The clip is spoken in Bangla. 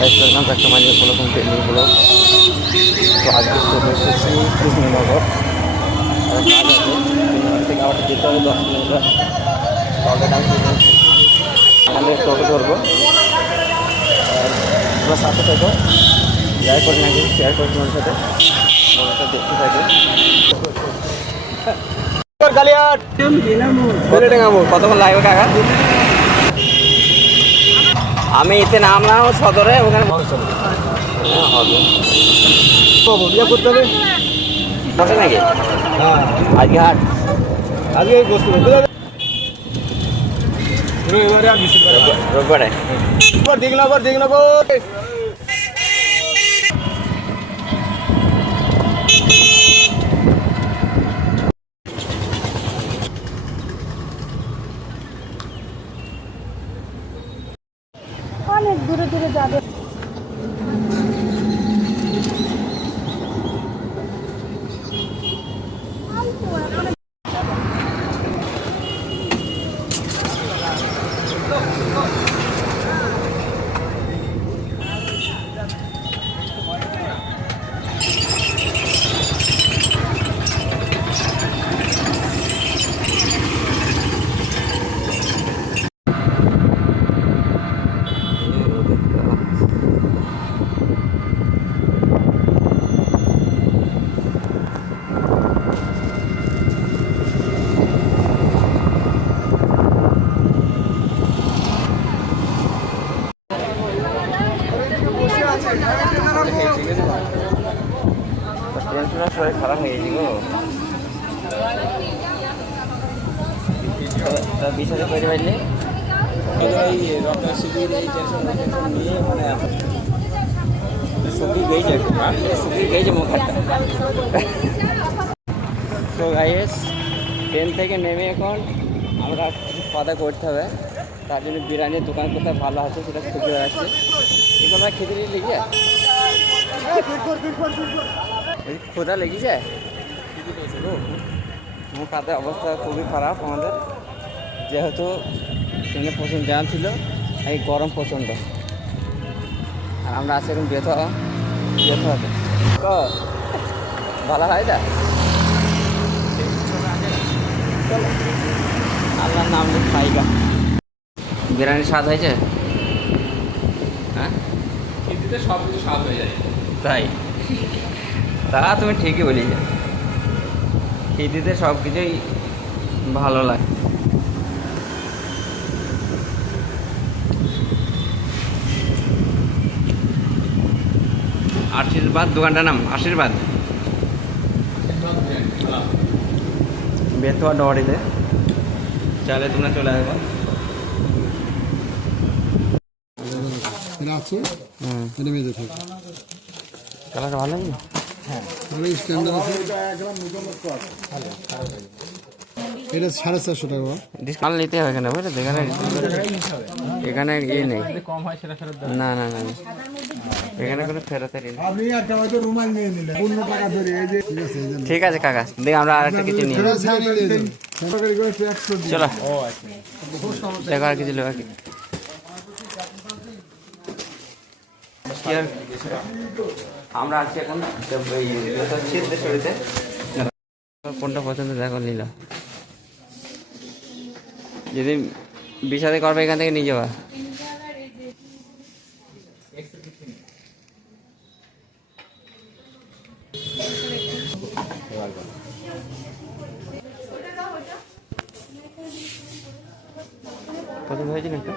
Welcome back to my new blog pending blog. তো আজকে চলে এসেছি কৃষ্ণনগর, কাজ আছে কৃষ্ণনগর থেকে আবার যেতে হবে 10 কিলোমিটার। অলরেডি আমি এখানে টোটো ধরবো। তোমরা সাথে থেকো, যাই করি নাকি শেয়ার করি তোমার সাথে, ব্লগটা দেখতে থাকি। কতক্ষণ লাগবে কাকা? আমি এতে নামলাম সদরে, ওখানে হবে করতে হবে বসে নাকি? হ্যাঁ আজকে হাট, আজকে বসতে রবিবারে দেখলাম অনেক দূরে দূরে যাবে। শরীর খারাপ হয়ে গেছি গো। বিশালে করে পারলে শুকিয়ে গেছে মুখ হাতটা। তো গাইস, ট্রেন থেকে নেমে এখন আমরা কিছু খাওয়া করতে হবে। তার জন্য বিরিয়ানির দোকান কোথায় ভালো আছে সেটা খুঁজে আসছে। এগুলো আমরা খেতে লেগে ক্ষুধা লেগেছে। মুখ হাতের অবস্থা খুবই খারাপ আমাদের, যেহেতু ট্রেনে প্রচুর জ্যাম ছিল, এই গরম প্রচণ্ড। আর আমরা আছি এখন যেতে হবে তো ভালো হয় না। চলো আল্লাহর নাম খাইগা। বিরিয়ানির স্বাদ হয়েছে? হ্যাঁ, খেতে সব কিছু স্বাদ হয়ে যায়। তাই? তা তুমি ঠিকই বলি, যে খেতে সব কিছুই ভালো লাগে। আশীর্বাদ দোকানটার নাম আশীর্বাদ, বেতুয়া ডহরিতে। চালে তোমরা চলে আসবো। কালারটা ভালো লাগে। হ্যাঁ, এটা 450 টাকা ডিসকাউন্ট নিতে হবে এখানে, বুঝলে? এখানে ইয়ে নেই, না না না, এখানে কোনো ফেরতের নেই। ঠিক আছে কাকা, দেখ আমরা আর একটা কিছু নিয়ে চলো, দেখো আর কিছু লোক আমরা আছি এখন সিদ্ধেশ্বরীতে। কোনটা পছন্দ দেখো নিল, যদি বিশাদে করবে এখান থেকে নিয়ে যাবা। পছন্দ হয়েছে না একটা?